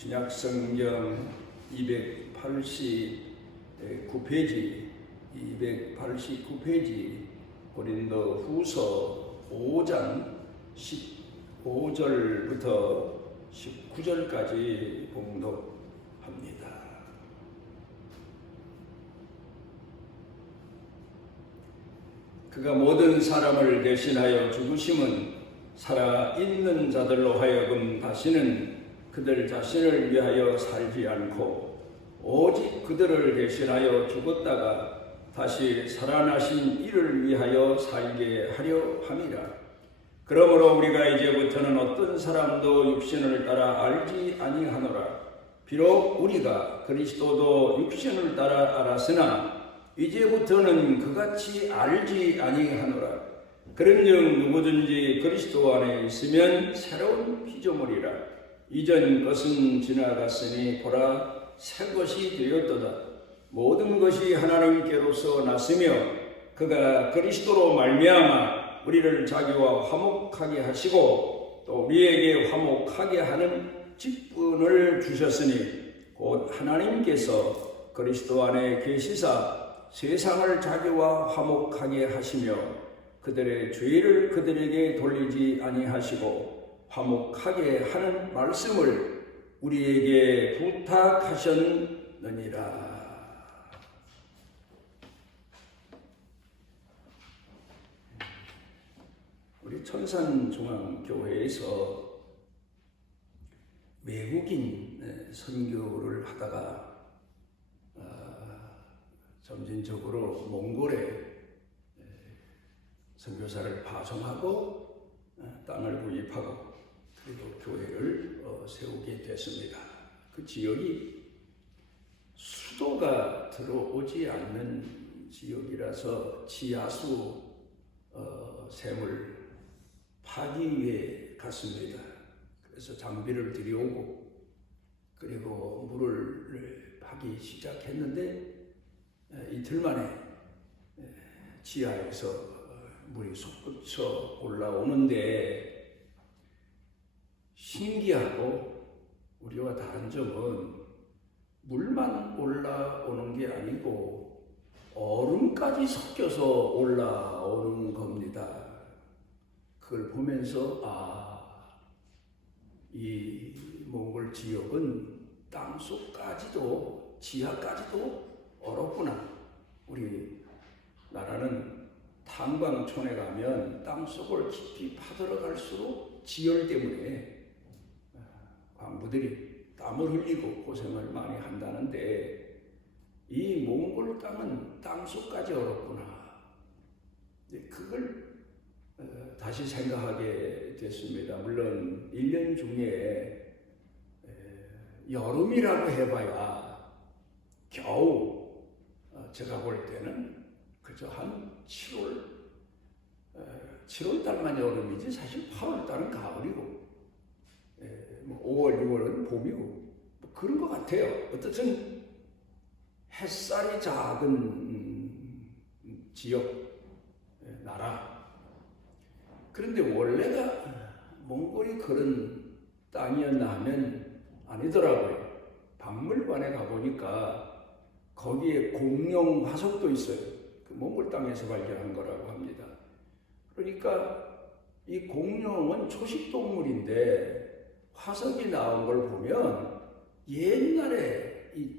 신약성경 289페이지 고린도 후서 5장 15절부터 19절까지 봉독합니다. 그가 모든 사람을 대신하여 죽으심은 살아있는 자들로 하여금 다시는 그들 자신을 위하여 살지 않고 오직 그들을 대신하여 죽었다가 다시 살아나신 이를 위하여 살게 하려 함이라. 그러므로 우리가 이제부터는 어떤 사람도 육신을 따라 알지 아니하노라. 비록 우리가 그리스도도 육신을 따라 알았으나 이제부터는 그같이 알지 아니하노라. 그런즉 누구든지 그리스도 안에 있으면 새로운 피조물이라. 이전 것은 지나갔으니 보라 새 것이 되었도다. 모든 것이 하나님께로서 났으며 그가 그리스도로 말미암아 우리를 자기와 화목하게 하시고 또 우리에게 화목하게 하는 직분을 주셨으니 곧 하나님께서 그리스도 안에 계시사 세상을 자기와 화목하게 하시며 그들의 죄를 그들에게 돌리지 아니하시고 화목하게 하는 말씀을 우리에게 부탁하셨느니라. 우리 천산중앙교회에서 외국인 선교를 하다가 점진적으로 몽골에 선교사를 파송하고 땅을 구입하고 그리고 교회를 세우게 됐습니다. 그 지역이 수도가 들어오지 않는 지역이라서 지하수 샘을 파기 위해 갔습니다. 그래서 장비를 들여오고 그리고 물을 파기 시작했는데 이틀 만에 지하에서 물이 솟구쳐 올라오는데 신기하고 우리와 다른 점은 물만 올라오는 게 아니고 얼음까지 섞여서 올라오는 겁니다. 그걸 보면서 이 몽골 지역은 땅속까지도 지하까지도 얼었구나. 우리 나라는 탄광촌에 가면 땅속을 깊이 파들어갈수록 지열 때문에 광부들이 땀을 흘리고 고생을 많이 한다는데 이 몽골 땅은 땅속까지 얼었구나. 그걸 다시 생각하게 됐습니다. 물론 1년 중에 여름이라고 해봐야 겨우 제가 볼 때는 그저 한 7월 달만 여름이지 사실 8월 달은 가을이고 5월, 6월은 봄이고 그런 것 같아요. 어떻든 햇살이 작은 지역, 나라. 그런데 원래가 몽골이 그런 땅이었나 하면 아니더라고요. 박물관에 가보니까 거기에 공룡 화석도 있어요. 그 몽골 땅에서 발견한 거라고 합니다. 그러니까 이 공룡은 초식동물인데 화석이 나온 걸 보면 옛날에 이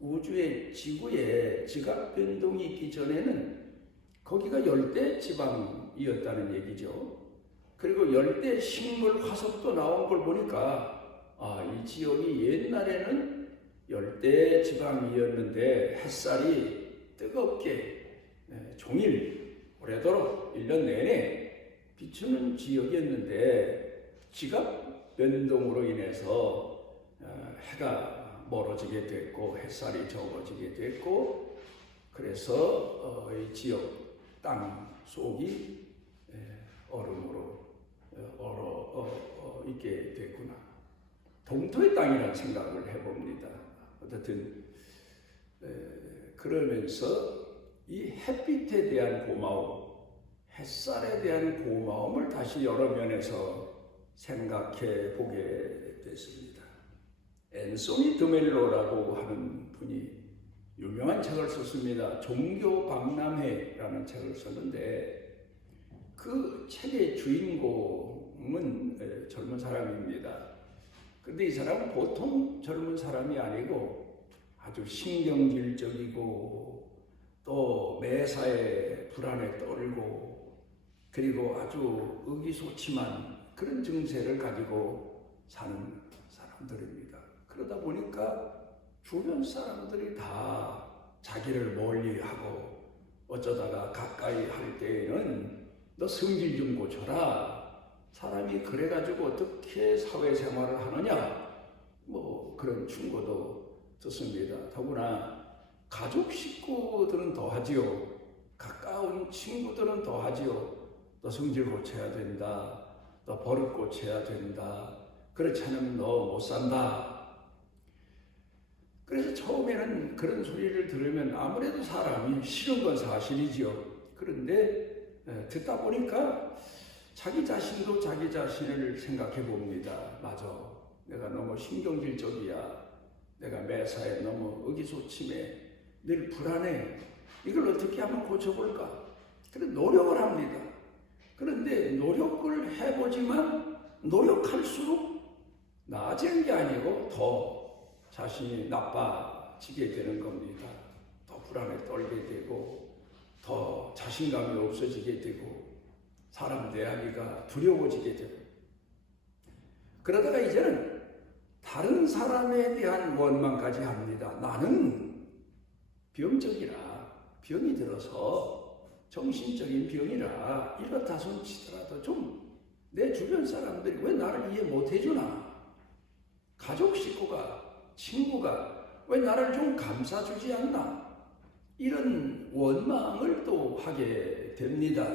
우주의 지구에 지각 변동이 있기 전에는 거기가 열대 지방이었다는 얘기죠. 그리고 열대 식물 화석도 나온 걸 보니까 이 지역이 옛날에는 열대 지방이었는데 햇살이 뜨겁게 종일 오래도록 1년 내내 비추는 지역이었는데 지각 변동으로 인해서 해가 멀어지게 됐고 햇살이 적어지게 됐고 그래서 이 지역 땅 속이 얼음으로 얼어 있게 됐구나. 동토의 땅이라는 생각을 해봅니다. 어쨌든 그러면서 이 햇빛에 대한 고마움, 햇살에 대한 고마움을 다시 여러 면에서 생각해 보게 됐습니다. 앤소니 드멜로라고 하는 분이 유명한 책을 썼습니다. 종교박람회라는 책을 썼는데 그 책의 주인공은 젊은 사람입니다. 그런데 이 사람은 보통 젊은 사람이 아니고 아주 신경질적이고 또 매사에 불안에 떨고 그리고 아주 의기소침한 그런 증세를 가지고 사는 사람들입니다. 그러다 보니까 주변 사람들이 다 자기를 멀리하고 어쩌다가 가까이 할 때에는 너 성질 좀 고쳐라. 사람이 그래가지고 어떻게 사회생활을 하느냐. 뭐 그런 충고도 듣습니다. 더구나 가족 식구들은 더하지요. 가까운 친구들은 더하지요. 너 성질 고쳐야 된다. 너 버릇 고쳐야 된다. 그렇지 않으면 너 못 산다. 그래서 처음에는 그런 소리를 들으면 아무래도 사람이 싫은 건 사실이지요. 그런데 듣다 보니까 자기 자신도 자기 자신을 생각해 봅니다. 맞아. 내가 너무 신경질적이야. 내가 매사에 너무 의기소침해. 늘 불안해. 이걸 어떻게 하면 고쳐볼까? 그래서 노력을 합니다. 그런데 노력을 해보지만 노력할수록 나아지는 게 아니고 더 자신이 나빠지게 되는 겁니다. 더 불안에 떨게 되고 더 자신감이 없어지게 되고 사람 대하기가 두려워지게 되고 그러다가 이제는 다른 사람에 대한 원망까지 합니다. 나는 병적이라 병이 들어서 정신적인 병이라 이렇다 손 치더라도 좀 내 주변 사람들이 왜 나를 이해 못 해주나? 가족 식구가 친구가 왜 나를 좀 감싸주지 않나? 이런 원망을 또 하게 됩니다.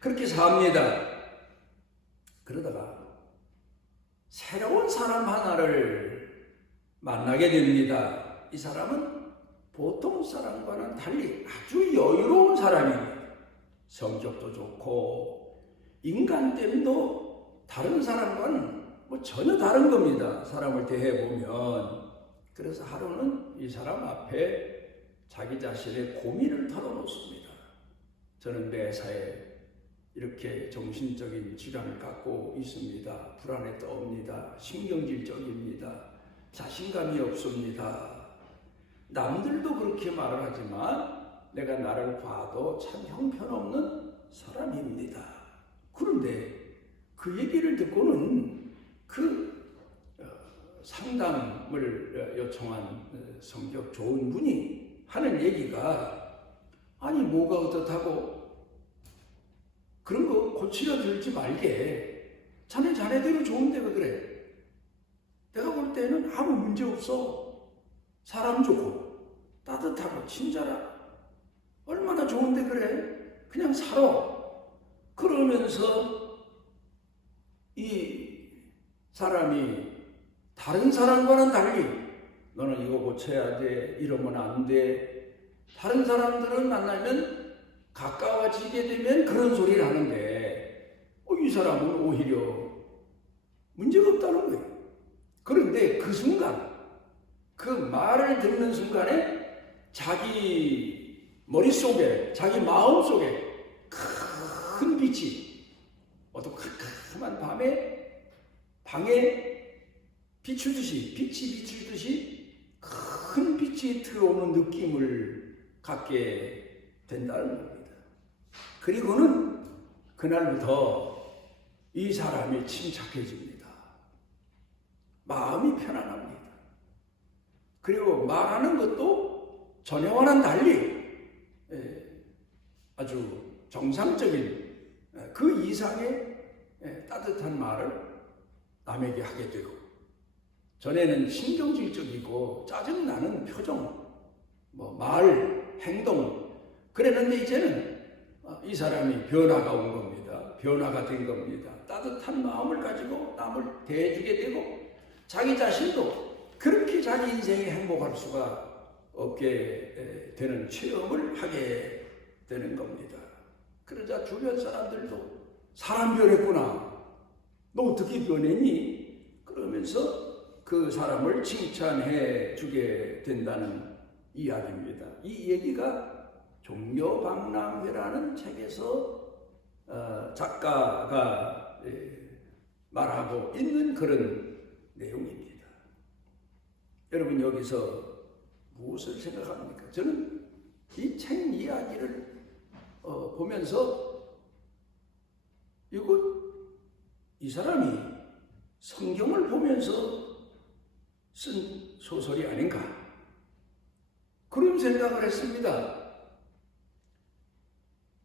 그렇게 삽니다. 그러다가 새로운 사람 하나를 만나게 됩니다. 이 사람은 보통 사람과는 달리 아주 여유로운 사람입니다. 성격도 좋고 인간됨도 다른 사람과는 뭐 전혀 다른 겁니다. 사람을 대해보면. 그래서 하루는 이 사람 앞에 자기 자신의 고민을 털어놓습니다. 저는 매사에 이렇게 정신적인 질환을 갖고 있습니다. 불안에 떠옵니다. 신경질적입니다. 자신감이 없습니다. 남들도 그렇게 말을 하지만 내가 나를 봐도 참 형편없는 사람입니다. 그런데 그 얘기를 듣고는 그 상담을 요청한 성격 좋은 분이 하는 얘기가 아니 뭐가 어떻다고 그런 거 고치려 들지 말게 자네대로 좋은데 왜 그래? 내가 볼 때는 아무 문제 없어. 사람 좋고 따뜻하고 친절하고 얼마나 좋은데 그래? 그냥 살아. 그러면서 이 사람이 다른 사람과는 달리 너는 이거 고쳐야 돼. 이러면 안 돼. 다른 사람들은 만나면 가까워지게 되면 그런 소리를 하는데 이 사람은 오히려 문제가 없다는 거예요. 그런데 그 순간 그 말을 듣는 순간에 자기 머릿속에 자기 마음속에 큰 빛이 어두컴컴한 밤에 방에 빛이 비추듯이 큰 빛이 들어오는 느낌을 갖게 된다는 겁니다. 그리고는 그날부터 이 사람이 침착해집니다. 마음이 편안합니다. 그리고 말하는 것도 전에와는 달리 아주 정상적인 그 이상의 따뜻한 말을 남에게 하게 되고 전에는 신경질적이고 짜증나는 표정, 말, 행동 그랬는데 이제는 이 사람이 변화가 온 겁니다. 변화가 된 겁니다. 따뜻한 마음을 가지고 남을 대해주게 되고 자기 자신도 그렇게 자기 인생이 행복할 수가 없게 되는 체험을 하게 되는 겁니다. 그러자 주변 사람들도 사람 변했구나. 너 어떻게 변했니? 그러면서 그 사람을 칭찬해 주게 된다는 이야기입니다. 이 얘기가 종려박람회라는 책에서 작가가 말하고 있는 그런 내용입니다. 여러분 여기서 무엇을 생각합니까? 저는 이 책 이야기를 보면서 이 사람이 성경을 보면서 쓴 소설이 아닌가 그런 생각을 했습니다.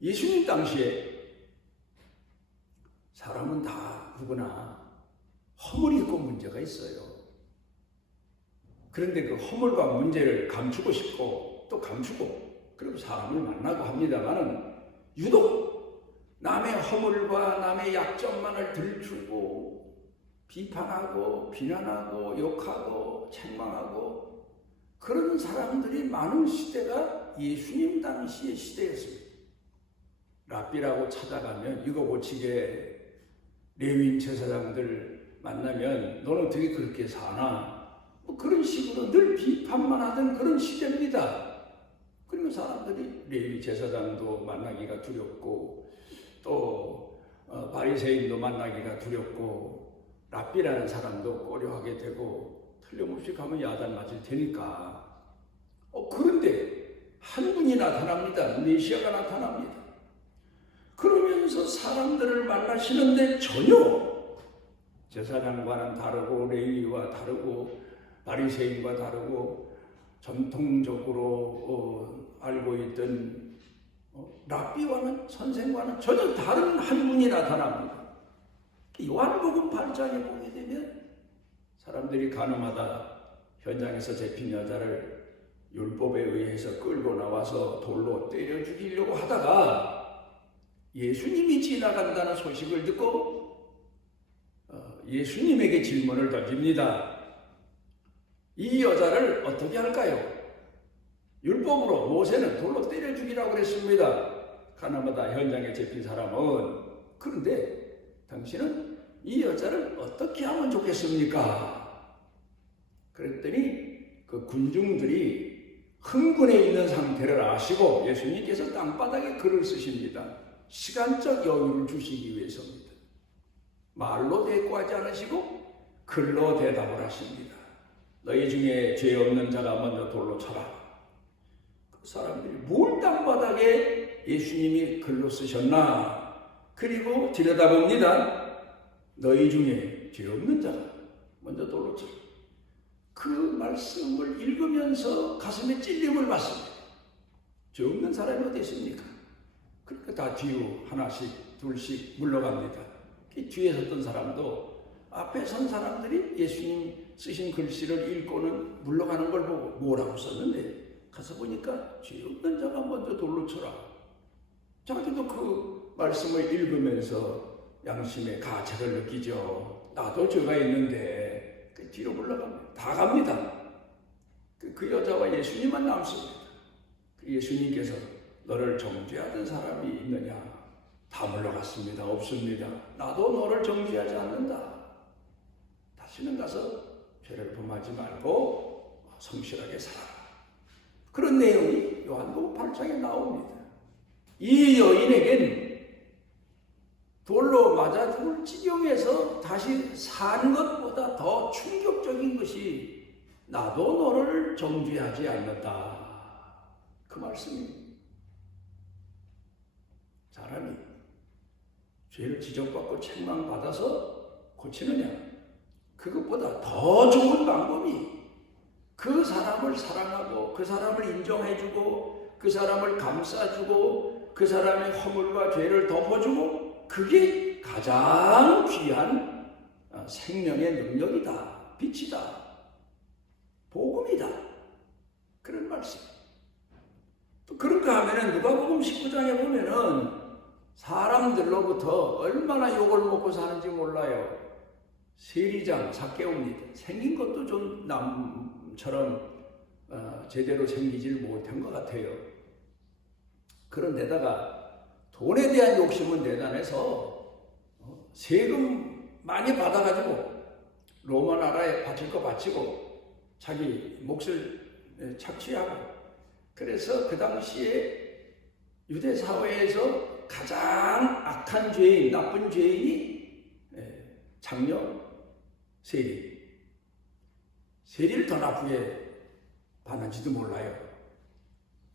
예수님 당시에 사람은 다 누구나 허물이 있고 문제가 있어요. 그런데 그 허물과 문제를 감추고 싶고 또 감추고 그리고 사람을 만나고 합니다만은 유독 남의 허물과 남의 약점만을 들추고 비판하고 비난하고 욕하고 책망하고 그런 사람들이 많은 시대가 예수님 당시의 시대였습니다. 랍비라고 찾아가면 이거 고치게 레위인 제사장들 만나면 너는 어떻게 그렇게 사나? 뭐 그런 식으로 늘 비판만 하던 그런 시대입니다. 그리고 사람들이 레위 제사장도 만나기가 두렵고 또 바리새인도 만나기가 두렵고 랍비라는 사람도 꺼려하게 되고 틀림없이 가면 야단 맞을 테니까 그런데 한 분이 나타납니다. 메시아가 나타납니다. 그러면서 사람들을 만나시는데 전혀 제사장과는 다르고 레위와 다르고 바리새인과 다르고 전통적으로 알고 있던 랍비와는 선생과는 전혀 다른 한 분이 나타납니다. 요한복음 8장에 보게 되면 사람들이 가늠하다 현장에서 잡힌 여자를 율법에 의해서 끌고 나와서 돌로 때려 죽이려고 하다가 예수님이 지나간다는 소식을 듣고 예수님에게 질문을 던집니다. 이 여자를 어떻게 할까요? 율법으로 모세는 돌로 때려 죽이라고 그랬습니다. 가늠하다 현장에 잡힌 사람은. 그런데 당신은 이 여자를 어떻게 하면 좋겠습니까? 그랬더니 그 군중들이 흥분해 있는 상태를 아시고 예수님께서 땅바닥에 글을 쓰십니다. 시간적 여유를 주시기 위해서입니다. 말로 대꾸하지 않으시고 글로 대답을 하십니다. 너희 중에 죄 없는 자가 먼저 돌로 쳐라. 그 사람들이 뭘 땅바닥에 예수님이 글로 쓰셨나? 그리고 들여다봅니다. 너희 중에 죄 없는 자가 먼저 돌로 쳐라. 그 말씀을 읽으면서 가슴에 찔림을 받습니다. 죄 없는 사람이 어디 있습니까? 그러니까 다 뒤로 하나씩 둘씩 물러갑니다. 뒤에 섰던 사람도 앞에 선 사람들이 예수님 쓰신 글씨를 읽고는 물러가는 걸 보고 뭐라고 썼는데 가서 보니까 죄 없는 자가 먼저 돌로 쳐라. 자기도 그 말씀을 읽으면서 양심의 가책을 느끼죠. 나도 죄가 있는데 뒤로 물러갑니다. 다 갑니다. 그 여자와 예수님만 남습니다. 예수님께서 너를 정죄하던 사람이 있느냐? 다 물러갔습니다. 없습니다. 나도 너를 정죄하지 않는다. 다시는 가서 죄를 범하지 말고 성실하게 살아라. 그런 내용이 요한복음 8장에 나옵니다. 이 여인에겐 돌로 맞아 죽을 지경에서 다시 산 것보다 더 충격적인 것이 나도 너를 정죄하지 않는다. 그 말씀입니다. 사람이 죄를 지적받고 책망받아서 고치느냐? 그것보다 더 좋은 방법이 그 사람을 사랑하고 그 사람을 인정해주고 그 사람을 감싸주고 그 사람의 허물과 죄를 덮어주고 그게 가장 귀한 생명의 능력이다. 빛이다. 복음이다. 그런 말씀. 또 그런가 하면은 누가복음 19장에 보면은 사람들로부터 얼마나 욕을 먹고 사는지 몰라요. 세리장 삭개오입니다. 생긴 것도 좀 남처럼 제대로 생기질 못한 것 같아요. 그런데다가 돈에 대한 욕심은 대단해서 세금 많이 받아가지고 로마 나라에 바칠 거 바치고 자기 몫을 착취하고, 그래서 그 당시에 유대 사회에서 가장 악한 죄인, 나쁜 죄인이 장녀 세리. 세리를 더 나쁘게 받는지도 몰라요.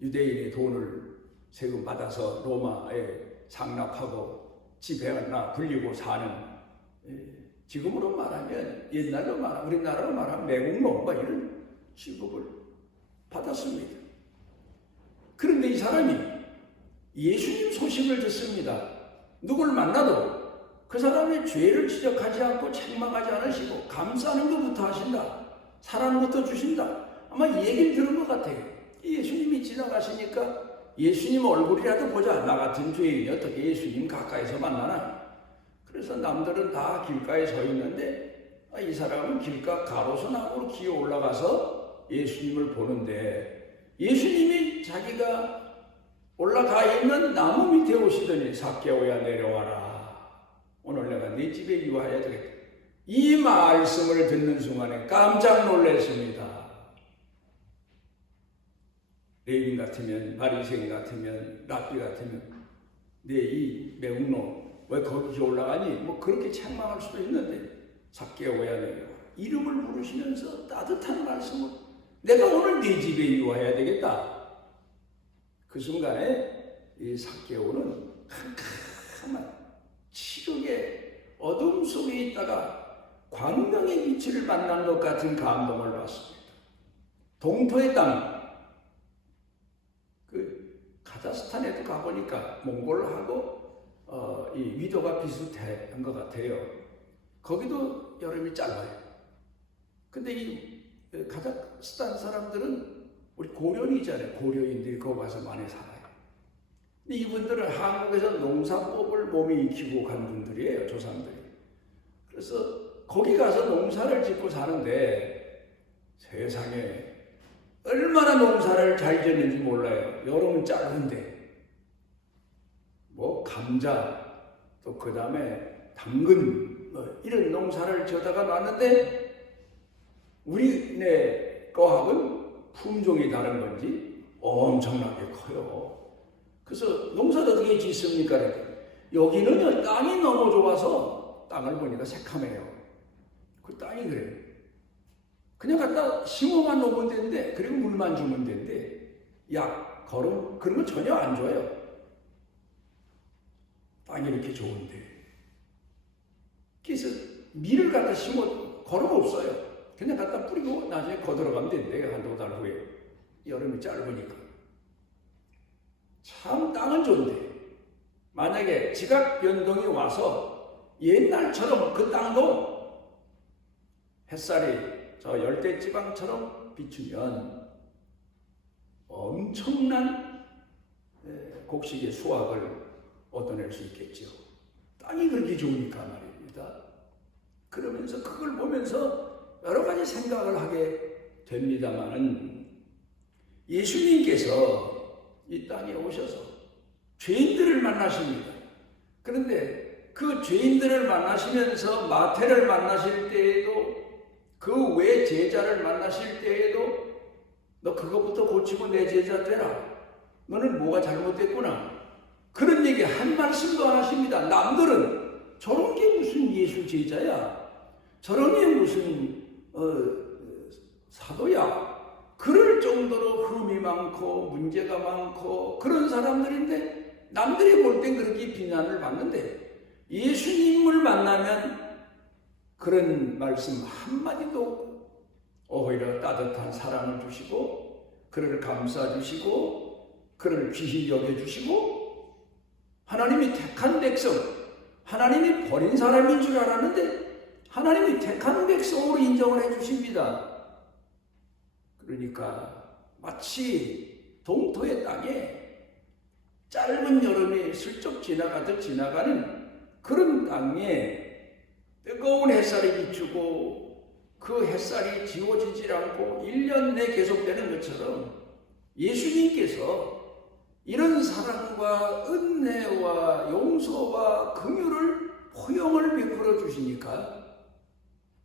유대인의 돈을 세금 받아서 로마에 상납하고 지배나 불리고 사는, 지금으로 말하면, 옛날로 말하면, 우리나라로 말하면 매국노 이런 취급을 받았습니다. 그런데 이 사람이 예수님 소식을 듣습니다. 누굴 만나도 그 사람의 죄를 지적하지 않고 책망하지 않으시고 감싸는 것부터 하신다. 사랑하는 것도 주신다. 아마 이 얘기를 들은 것 같아요. 예수님이 지나가시니까 예수님 얼굴이라도 보자. 나 같은 죄인이 어떻게 예수님 가까이서 만나나. 그래서 남들은 다 길가에 서 있는데 이 사람은 길가 가로수 나무로 기어 올라가서 예수님을 보는데, 예수님이 자기가 올라가 있는 나무 밑에 오시더니 삭개오야 내려와라. 오늘 내가 네 집에 유하여야 되겠다. 이 말씀을 듣는 순간에 깜짝 놀랐습니다. 레위인 같으면, 바리새인 같으면, 랍비 같으면 내 이 매국노 왜 거기 올라가니? 뭐 그렇게 책망할 수도 있는데, 삭개오야 내려와라. 이름을 부르시면서 따뜻한 말씀을, 내가 오늘 네 집에 유하여야 되겠다. 그 순간에 이 삭개오는 캄캄한 치욕의 어둠 속에 있다가 광명의 빛을 만난 것 같은 감동을 받습니다. 동토의 땅, 카자흐스탄에도 가보니까 몽골하고 이 위도가 비슷한 것 같아요. 거기도 여름이 짧아요. 근데 이 카자흐스탄 사람들은 우리 고려인이잖아요. 고려인들이 거기 가서 많이 살아요. 근데 이분들은 한국에서 농사법을 몸에 익히고 간 분들이에요. 조상들이. 그래서 거기 가서 농사를 짓고 사는데 세상에 얼마나 농사를 잘 짓는지 몰라요. 여름은 짧은데 뭐 감자, 또 그 다음에 당근 이런 농사를 지어다가 놨는데 우리네 거하고는 품종이 다른 건지 엄청나게 커요. 그래서 농사를 어떻게 짓습니까? 여기는 땅이 너무 좋아서 땅을 보니까 새카매요. 그 땅이 그래요. 그냥 갖다 심어만 놓으면 되는데, 그리고 물만 주면 되는데, 약, 거름, 그런 건 전혀 안 줘요. 땅이 이렇게 좋은데. 그래서 밀을 갖다 심어, 거름 없어요. 그냥 갖다 뿌리고 나중에 거들어가면 된대요. 한두 달 후에. 여름이 짧으니까. 참 땅은 좋은데, 만약에 지각 변동이 와서 옛날처럼 그 땅도 햇살이 저 열대지방처럼 비추면 엄청난 곡식의 수확을 얻어낼 수 있겠죠. 땅이 그렇게 좋으니까 말입니다. 그러면서 그걸 보면서 여러 가지 생각을 하게 됩니다만은, 예수님께서 이 땅에 오셔서 죄인들을 만나십니다. 그런데 그 죄인들을 만나시면서 마태를 만나실 때에도, 그 외 제자를 만나실 때에도 너 그것부터 고치고 내 제자 되라. 너는 뭐가 잘못됐구나. 그런 얘기 한 말씀도 안 하십니다. 남들은 저런 게 무슨 예수 제자야. 저런 게 무슨 사도야. 그럴 정도로 흠이 많고 문제가 많고 그런 사람들인데, 남들이 볼 땐 그렇게 비난을 받는데 예수님을 만나면 그런 말씀 한마디도 없고 오히려 따뜻한 사랑을 주시고 그를 감싸주시고 그를 귀히 여겨주시고, 하나님이 택한 백성, 하나님이 버린 사람인 줄 알았는데 하나님이 택한 백성으로 인정을 해주십니다. 그러니까 마치 동토의 땅에 짧은 여름이 슬쩍 지나가듯 지나가는 그런 땅에 뜨거운 햇살이 비추고 그 햇살이 지워지질 않고 1년 내 계속되는 것처럼, 예수님께서 이런 사랑과 은혜와 용서와 긍휼을 포용을 베풀어 주시니까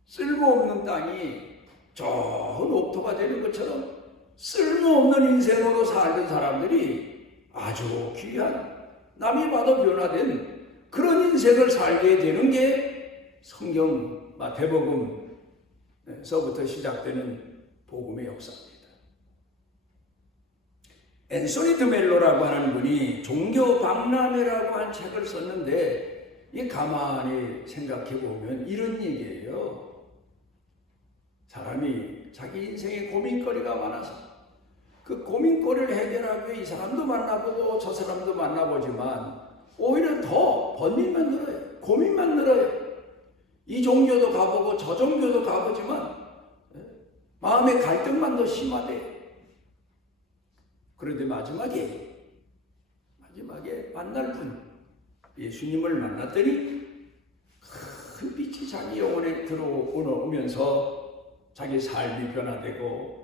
쓸모없는 땅이 좋은 옥토가 되는 것처럼 쓸모없는 인생으로 살던 사람들이 아주 귀한, 남이 봐도 변화된 그런 인생을 살게 되는 게 성경 마태복음서부터 시작되는 복음의 역사입니다. 앤소니 드멜로라고 하는 분이 종교박람회라고 한 책을 썼는데, 이 가만히 생각해 보면 이런 얘기예요. 사람이 자기 인생에 고민거리가 많아서 그 고민거리를 해결하기 위해 이 사람도 만나보고 저 사람도 만나보지만 오히려 더 번민만 늘어요. 고민만 늘어요. 이 종교도 가보고 저 종교도 가보지만 마음의 갈등만 더 심하대. 그런데 마지막에 만날 분, 예수님을 만났더니 큰 빛이 자기 영혼에 들어오면서 자기 삶이 변화되고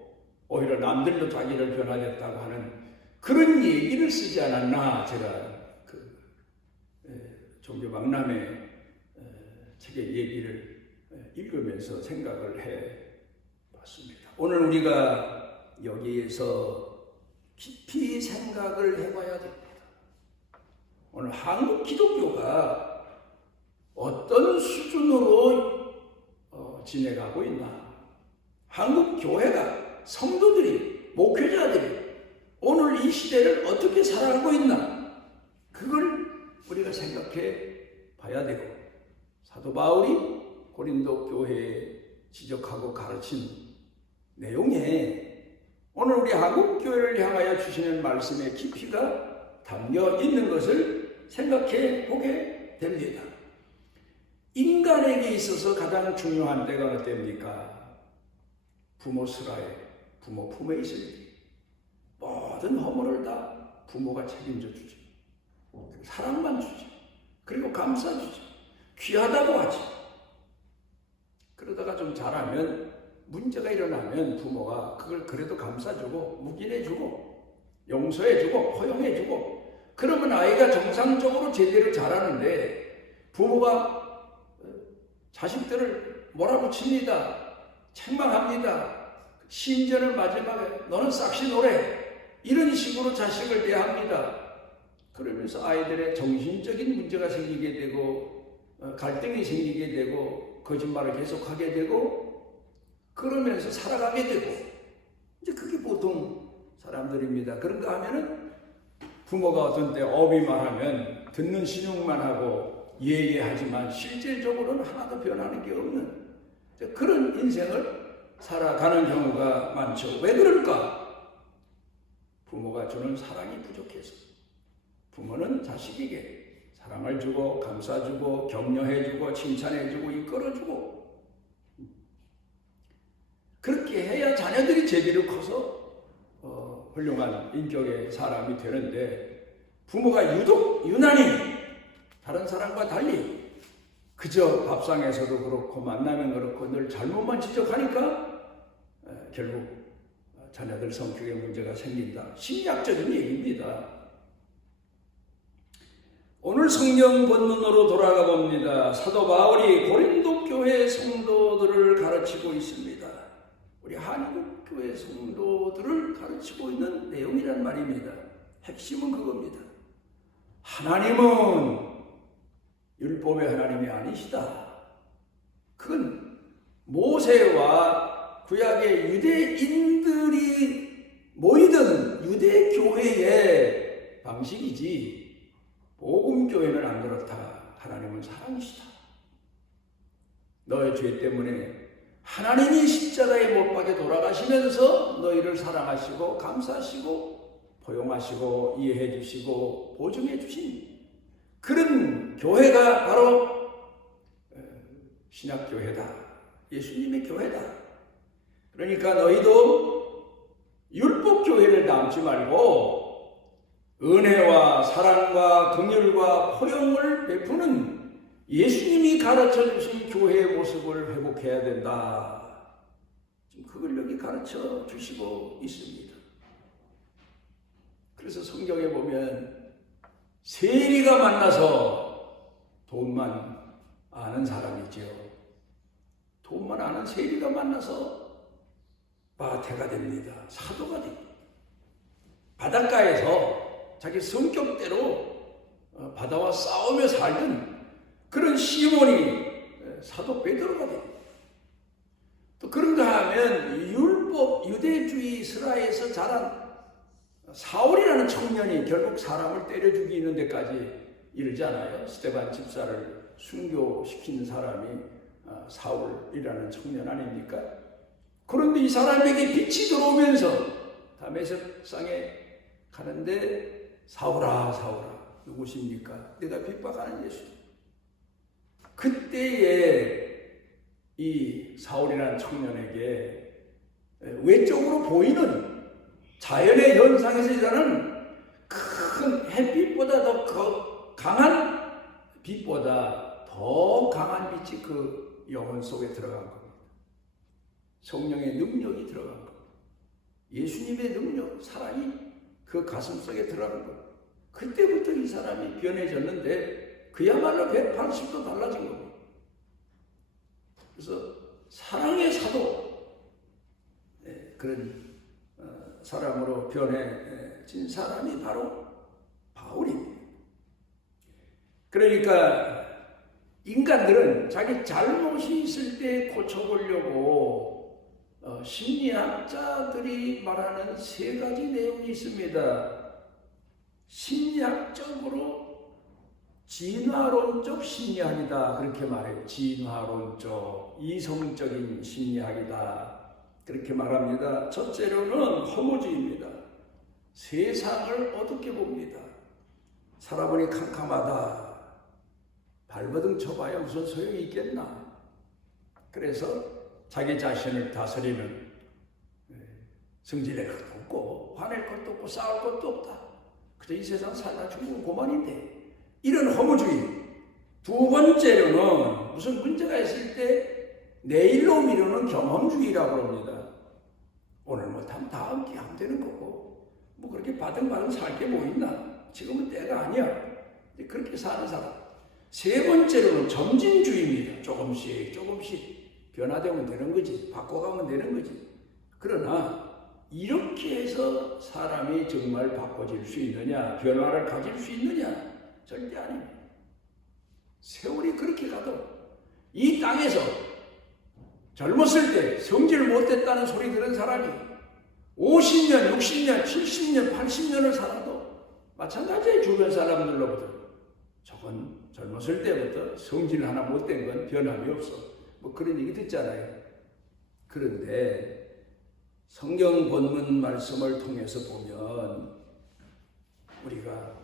오히려 남들도 자기를 변화됐다고 하는 그런 얘기를 쓰지 않았나. 제가 종교박람회 책의 얘기를 읽으면서 생각을 해봤습니다. 오늘 우리가 여기에서 깊이 생각을 해봐야 됩니다. 오늘 한국 기독교가 어떤 수준으로 지내가고 있나? 한국 교회가, 성도들이, 목회자들이 오늘 이 시대를 어떻게 살아가고 있나? 그걸 우리가 생각해 봐야 되고, 사도 바울이 고린도 교회에 지적하고 가르친 내용에 오늘 우리 한국 교회를 향하여 주시는 말씀의 깊이가 담겨 있는 것을 생각해 보게 됩니다. 인간에게 있어서 가장 중요한 때가 어느 때입니까? 부모 슬하에, 부모 품에 있을 때 모든 허물을 다 부모가 책임져 주죠. 사랑만 주죠. 그리고 감싸주죠. 귀하다고 하죠. 그러다가 좀 자라면, 문제가 일어나면 부모가 그걸 그래도 감싸주고 묵인해주고 용서해주고 포용해주고, 그러면 아이가 정상적으로 제대로 자라는데 부모가 자식들을 몰아붙입니다. 책망합니다. 심지어는 마지막에 너는 싹시 노래, 이런 식으로 자식을 대합니다. 그러면서 아이들의 정신적인 문제가 생기게 되고 갈등이 생기게 되고 거짓말을 계속하게 되고 그러면서 살아가게 되고, 이제 그게 보통 사람들입니다. 그런가 하면은 부모가 어떤 때 어비만 하면 듣는 신용만 하고 예예하지만 실질적으로는 하나도 변하는 게 없는 그런 인생을 살아가는 경우가 많죠. 왜 그럴까? 부모가 주는 사랑이 부족해서. 부모는 자식에게 사랑을 주고 감싸주고 격려해주고 칭찬해주고 이끌어주고, 그렇게 해야 자녀들이 제대로 커서 훌륭한 인격의 사람이 되는데, 부모가 유난히 다른 사람과 달리 그저 밥상에서도 그렇고 만나면 그렇고 늘 잘못만 지적하니까 결국 자녀들 성격에 문제가 생긴다. 심리학적인 얘기입니다. 오늘 성경 본문으로 돌아가 봅니다. 사도 바울이 고린도 교회 성도들을 가르치고 있습니다. 우리 한국 교회 성도들을 가르치고 있는 내용이란 말입니다. 핵심은 그겁니다. 하나님은 율법의 하나님이 아니시다. 그건 모세와 구약의 유대인들이 모이던 유대교회의 방식이지, 복음교회는 안 그렇다. 하나님은 사랑이시다. 너의 죄 때문에 하나님이 십자가에 못 박혀 돌아가시면서 너희를 사랑하시고 감사하시고 포용하시고 이해해 주시고 보증해 주신 그런 교회가 바로 신약교회다. 예수님의 교회다. 그러니까 너희도 율법교회를 담지 말고 은혜와 사랑과 긍휼과 포용을 베푸는 예수님이 가르쳐 주신 교회의 모습을 회복해야 된다. 지금 그걸 여기 가르쳐 주시고 있습니다. 그래서 성경에 보면 세리가 만나서 돈만 아는 사람이죠. 돈만 보면 아는 세리가 만나서 마태가 됩니다. 사도가 됩니다. 바닷가에서 자기 성격대로 바다와 싸우며 살던 그런 시몬이 사도 베드로가 됩니다. 또 그런가 하면 율법 유대주의 이스라엘에서 자란 사울이라는 청년이 결국 사람을 때려 죽이는 데까지 이르잖아요. 스데반 집사를 순교시킨 사람이 사울이라는 청년 아닙니까? 그런데 이 사람에게 빛이 들어오면서 다메섹상에 가는데 사울아 사울아 누구십니까? 내가 핍박하는 예수. 그때에 이 사울이라는 청년에게 외적으로 보이는 자연의 현상에서 일어나는 큰 햇빛보다 더 강한 빛보다 더 강한 빛이 그 영혼 속에 들어간 겁니다. 성령의 능력이 들어간 겁니다. 예수님의 능력, 사랑이 그 가슴 속에 들어간 겁니다. 그때부터 이 사람이 변해졌는데 그야말로 180도 달라진 겁니다. 그래서 사랑의 사도, 그런 사람으로 변해진 사람이 바로 바울입니다. 그러니까 인간들은 자기 잘못이 있을 때 고쳐보려고 심리학자들이 말하는 세 가지 내용이 있습니다. 심리학적으로 진화론적 심리학이다 그렇게 말해요. 진화론적 이성적인 심리학이다 그렇게 말합니다. 첫째로는 허무주의입니다. 세상을 어둡게 봅니다. 살아보니 캄캄하다. 발버둥 쳐봐야 무슨 소용이 있겠나. 그래서 자기 자신을 다스리는 성질낼 것도 없고 화낼 것도 없고 싸울 것도 없다. 그저 이 세상 살다 죽으면 그만인데. 이런 허무주의. 두 번째로는 무슨 문제가 있을 때 내일로 미루는 경험주의라고 합니다. 오늘 못하면 다음 기회 하면 되는 거고 뭐 그렇게 바등바등 살 게 뭐 있나. 지금은 때가 아니야. 그렇게 사는 사람. 세 번째로는 점진주의입니다. 조금씩 변화되면 되는 거지. 바꿔가면 되는 거지. 그러나 이렇게 해서 사람이 정말 바꿔질 수 있느냐, 변화를 가질 수 있느냐? 절대 아닙니다. 세월이 그렇게 가도 이 땅에서 젊었을 때 성질 못했다는 소리 들은 사람이 50년, 60년, 70년, 80년을 살아도 마찬가지의 주변 사람들로부터 저건 젊었을 때부터 성질 하나 못된 건 변함이 없어. 뭐 그런 얘기 듣잖아요. 그런데 성경 본문 말씀을 통해서 보면 우리가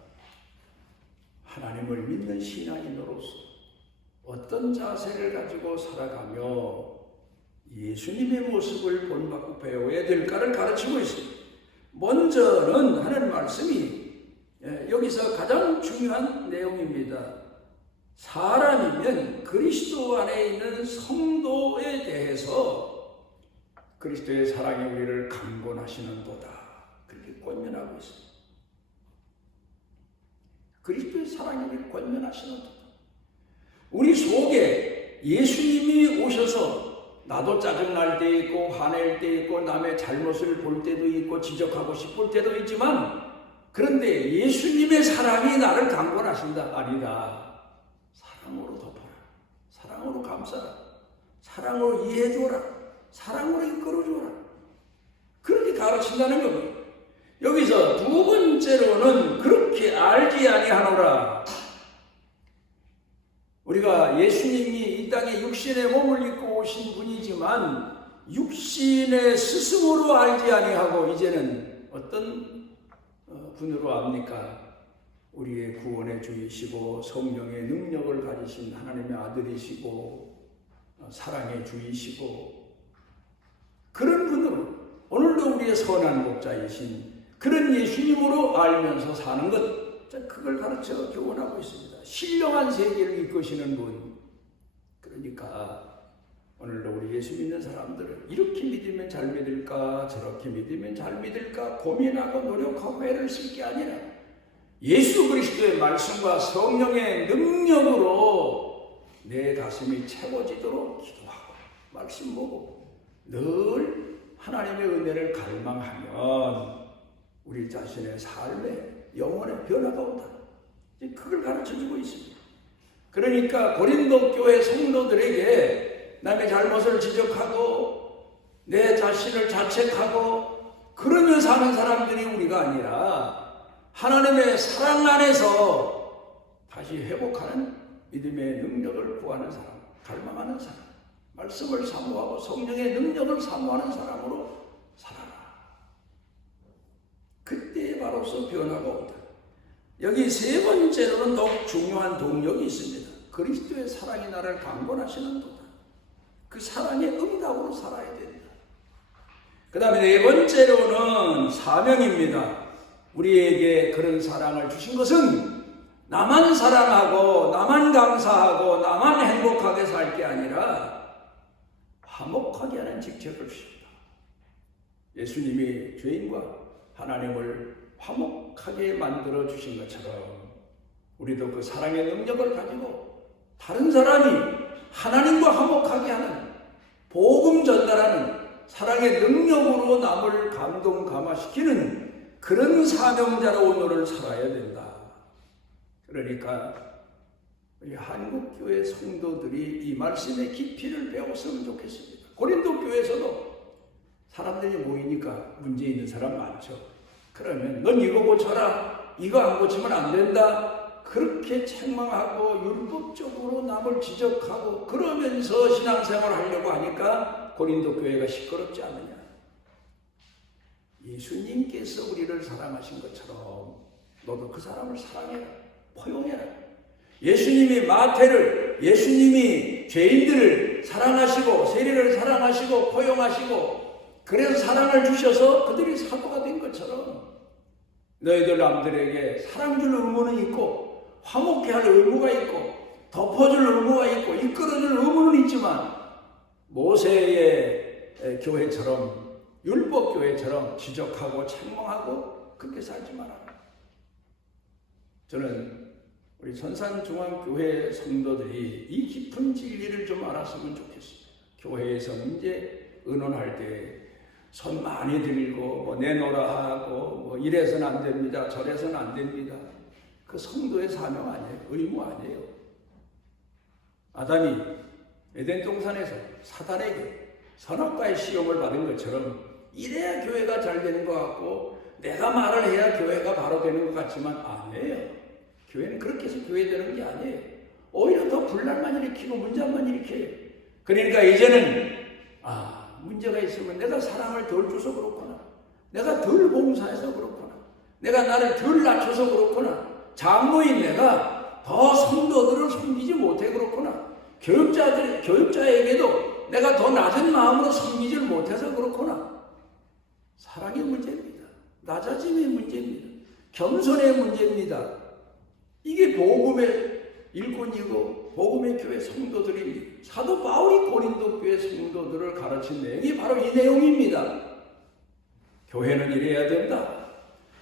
하나님을 믿는 신앙인으로서 어떤 자세를 가지고 살아가며 예수님의 모습을 본받고 배워야 될까를 가르치고 있습니다. 먼저는 하는 말씀이 여기서 가장 중요한 내용입니다. 사람이면 그리스도 안에 있는 성도에 대해서 그리스도의 사랑이 우리를 강권하시는도다. 그렇게 권면하고 있습니다. 그리스도의 사랑이 우리를 권면하시는도다. 우리 속에 예수님이 오셔서 나도 짜증날 때 있고 화낼 때 있고 남의 잘못을 볼 때도 있고 지적하고 싶을 때도 있지만 그런데 예수님의 사랑이 나를 강권하신다. 아니다. 사랑으로 덮어라. 사랑으로 감싸라. 사랑으로 이해해줘라. 사랑으로 이끌어줘라. 그렇게 가르친다는 겁니다. 여기서 두 번째로는 그렇게 알지 아니하노라. 우리가 예수님이 이 땅에 육신의 몸을 입고 오신 분이지만 육신의 스승으로 알지 아니하고 이제는 어떤 분으로 압니까? 우리의 구원의 주이시고 성령의 능력을 가지신 하나님의 아들이시고 사랑의 주이시고 그런 분으로 오늘도 우리의 선한 목자이신 그런 예수님으로 알면서 사는 것 그걸 가르쳐 교훈하고 있습니다. 신령한 세계를 이끄시는 분. 그러니까 오늘도 우리 예수 믿는 사람들은 이렇게 믿으면 잘 믿을까 저렇게 믿으면 잘 믿을까 고민하고 노력하고 애를 쓸 게 아니라 예수 그리스도의 말씀과 성령의 능력으로 내 가슴이 채워지도록 기도하고 말씀 보고 늘 하나님의 은혜를 갈망하면 우리 자신의 삶에 영혼의 변화가 온다. 그걸 가르쳐주고 있습니다. 그러니까 고린도 교회 성도들에게 남의 잘못을 지적하고 내 자신을 자책하고 그러며 사는 사람들이 우리가 아니라 하나님의 사랑 안에서 다시 회복하는 믿음의 능력을 구하는 사람, 갈망하는 사람, 말씀을 사모하고 성령의 능력을 사모하는 사람으로 살아라. 그때 바로서 변화가 온다. 여기 세 번째로는 더욱 중요한 동력이 있습니다. 그리스도의 사랑이 나를 강권하시는 도다. 그 사랑의 응답으로 살아야 된다. 그 다음에 네 번째로는 사명입니다. 우리에게 그런 사랑을 주신 것은 나만 사랑하고 나만 감사하고 나만 행복하게 살 게 아니라 화목하게 하는 직책을 주십니다. 예수님이 죄인과 하나님을 화목하게 만들어 주신 것처럼 우리도 그 사랑의 능력을 가지고 다른 사람이 하나님과 화목하게 하는 복음 전달하는 사랑의 능력으로 남을 감동 감화시키는 그런 사명자로 오늘을 살아야 된다. 그러니까 우리 한국교회 성도들이 이 말씀의 깊이를 배웠으면 좋겠습니다. 고린도 교회에서도 사람들이 모이니까 문제 있는 사람 많죠. 그러면 넌 이거 고쳐라, 이거 안 고치면 안 된다, 그렇게 책망하고 율법적으로 남을 지적하고 그러면서 신앙생활을 하려고 하니까 고린도 교회가 시끄럽지 않느냐. 예수님께서 우리를 사랑하신 것처럼 너도 그 사람을 사랑해라, 포용해라. 예수님이 죄인들을 사랑하시고 세리를 사랑하시고 포용하시고 그래서 사랑을 주셔서 그들이 사도가 된 것처럼 너희들 남들에게 사랑 줄 의무는 있고 화목해 할 의무가 있고 덮어줄 의무가 있고 이끌어줄 의무는 있지만 모세의 교회처럼 율법교회처럼 지적하고 책망하고 그렇게 살지 마라. 저는 우리 선산중앙교회 성도들이 이 깊은 진리를 좀 알았으면 좋겠습니다. 교회에서 문제 의논할 때 손 많이 들고 뭐 내놓으라 하고 뭐 이래서는 안 됩니다, 저래서는 안 됩니다. 그 성도의 사명 아니에요. 의무 아니에요. 아담이 에덴 동산에서 사단에게 선악과의 시험을 받은 것처럼 이래야 교회가 잘 되는 것 같고 내가 말을 해야 교회가 바로 되는 것 같지만 아니에요. 교회는 그렇게 해서 교회 되는 게 아니에요. 오히려 더 분란만 일으키고 문제만 일으켜요. 그러니까 이제는 문제가 있으면 내가 사랑을 덜 줘서 그렇구나, 내가 덜 봉사해서 그렇구나, 내가 나를 덜 낮춰서 그렇구나, 장로인 내가 더 성도들을 섬기지 못해 그렇구나, 교육자에게도 내가 더 낮은 마음으로 섬기지를 못해서 그렇구나. 사랑의 문제입니다. 낮아짐의 문제입니다. 겸손의 문제입니다. 이게 복음의 일꾼이고 복음의 교회 성도들입니다. 사도 바울이 고린도 교회 성도들을 가르친 내용이 바로 이 내용입니다. 교회는 이래야 된다.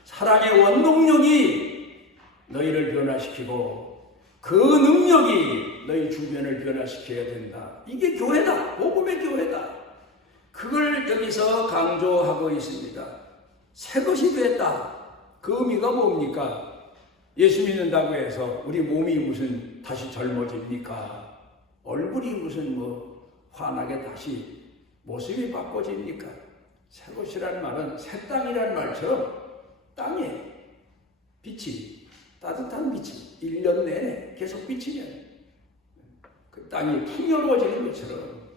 사랑의 원동력이 너희를 변화시키고 그 능력이 너희 주변을 변화시켜야 된다. 이게 교회다. 복음의 교회다. 그걸 여기서 강조하고 있습니다. 새 것이 됐다. 그 의미가 뭡니까? 예수 믿는다고 해서 우리 몸이 무슨 다시 젊어집니까? 얼굴이 무슨 환하게 다시 모습이 바꿔집니까? 새 것이라는 말은 새 땅이라는 말처럼 땅에 빛이, 따뜻한 빛이 1년 내내 계속 비치면 그 땅이 풍요로워지는 것처럼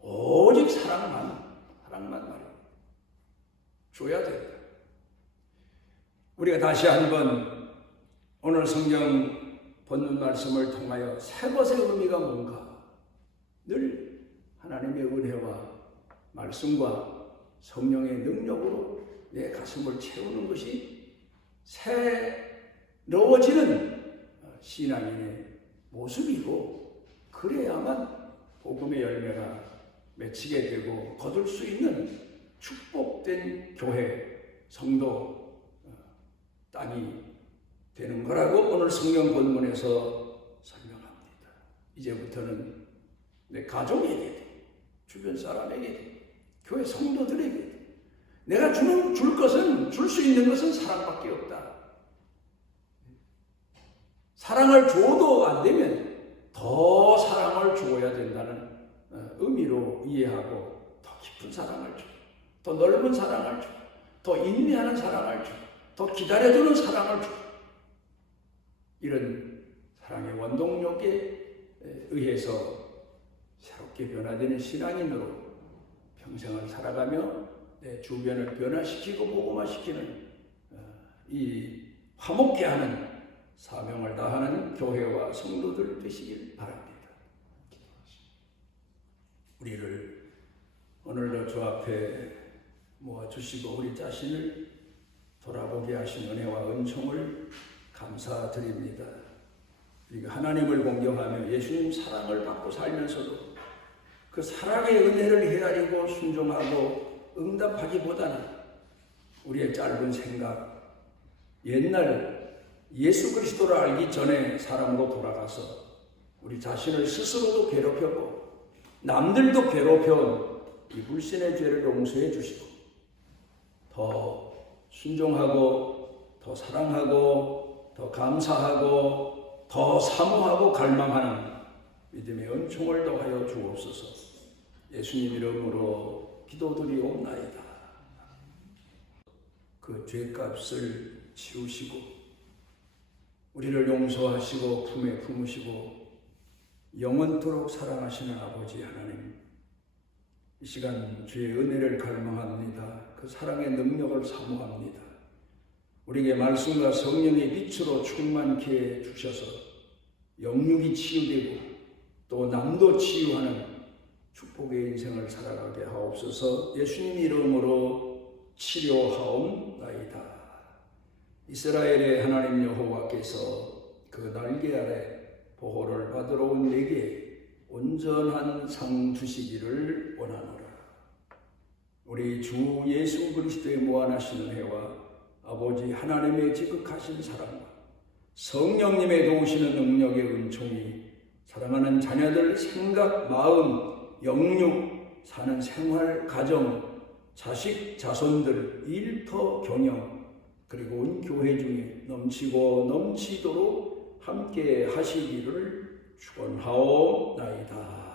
오직 사랑만 말이야. 줘야 된다. 우리가 다시 한번 오늘 성경 본문 말씀을 통하여 새 것의 의미가 뭔가 늘 하나님의 은혜와 말씀과 성령의 능력으로 내 가슴을 채우는 것이 새로워지는 신앙인의 모습이고 그래야만 복음의 열매가 맺히게 되고 거둘 수 있는 축복된 교회, 성도, 땅이 되는 거라고 오늘 성경 본문에서 설명합니다. 이제부터는 내 가족에게도 주변 사람에게, 교회 성도들에게. 내가 줄 것은, 줄 수 있는 것은 사랑밖에 없다. 사랑을 줘도 안 되면 더 사랑을 주어야 된다는 의미로 이해하고 더 깊은 사랑을 줘, 더 넓은 사랑을 줘, 더 인내하는 사랑을 줘, 더 기다려주는 사랑을 줘. 이런 사랑의 원동력에 의해서 새롭게 변화되는 신앙인으로 평생을 살아가며 내 주변을 변화시키고 복음화시키는 이 화목케 하는 사명을 다하는 교회와 성도들 되시길 바랍니다. 우리를 오늘도 주 앞에 모아주시고 우리 자신을 돌아보게 하신 은혜와 은총을 감사드립니다. 우리가 하나님을 공경하며 예수님 사랑을 받고 살면서도 그 사랑의 은혜를 헤아리고 순종하고 응답하기보다는 우리의 짧은 생각, 옛날 예수 그리스도를 알기 전에 사람으로 돌아가서 우리 자신을 스스로도 괴롭혔고 남들도 괴롭혀온 이 불신의 죄를 용서해 주시고 더 순종하고 더 사랑하고 더 감사하고 더 사모하고 갈망하는 믿음의 은총을 더하여 주옵소서. 예수님 이름으로 기도드리옵나이다. 그 죄값을 치우시고 우리를 용서하시고 품에 품으시고 영원토록 사랑하시는 아버지 하나님, 이 시간 주의 은혜를 갈망합니다. 그 사랑의 능력을 사모합니다. 우리에게 말씀과 성령의 빛으로 충만케 주셔서 영육이 치유되고 또 남도 치유하는 축복의 인생을 살아가게 하옵소서. 예수님 이름으로 치료하옵나이다. 이스라엘의 하나님 여호와께서 그 날개 아래 보호를 받으러 온 내게 온전한 상 주시기를 원하노라. 우리 주 예수 그리스도의 무한하신 은혜와 아버지 하나님의 지극하신 사랑과 성령님의 도우시는 능력의 은총이 사랑하는 자녀들 생각, 마음, 영육, 사는 생활, 가정, 자식, 자손들, 일터, 경영, 그리고 온 교회 중에 넘치고 넘치도록 함께 하시기를 축원하옵나이다.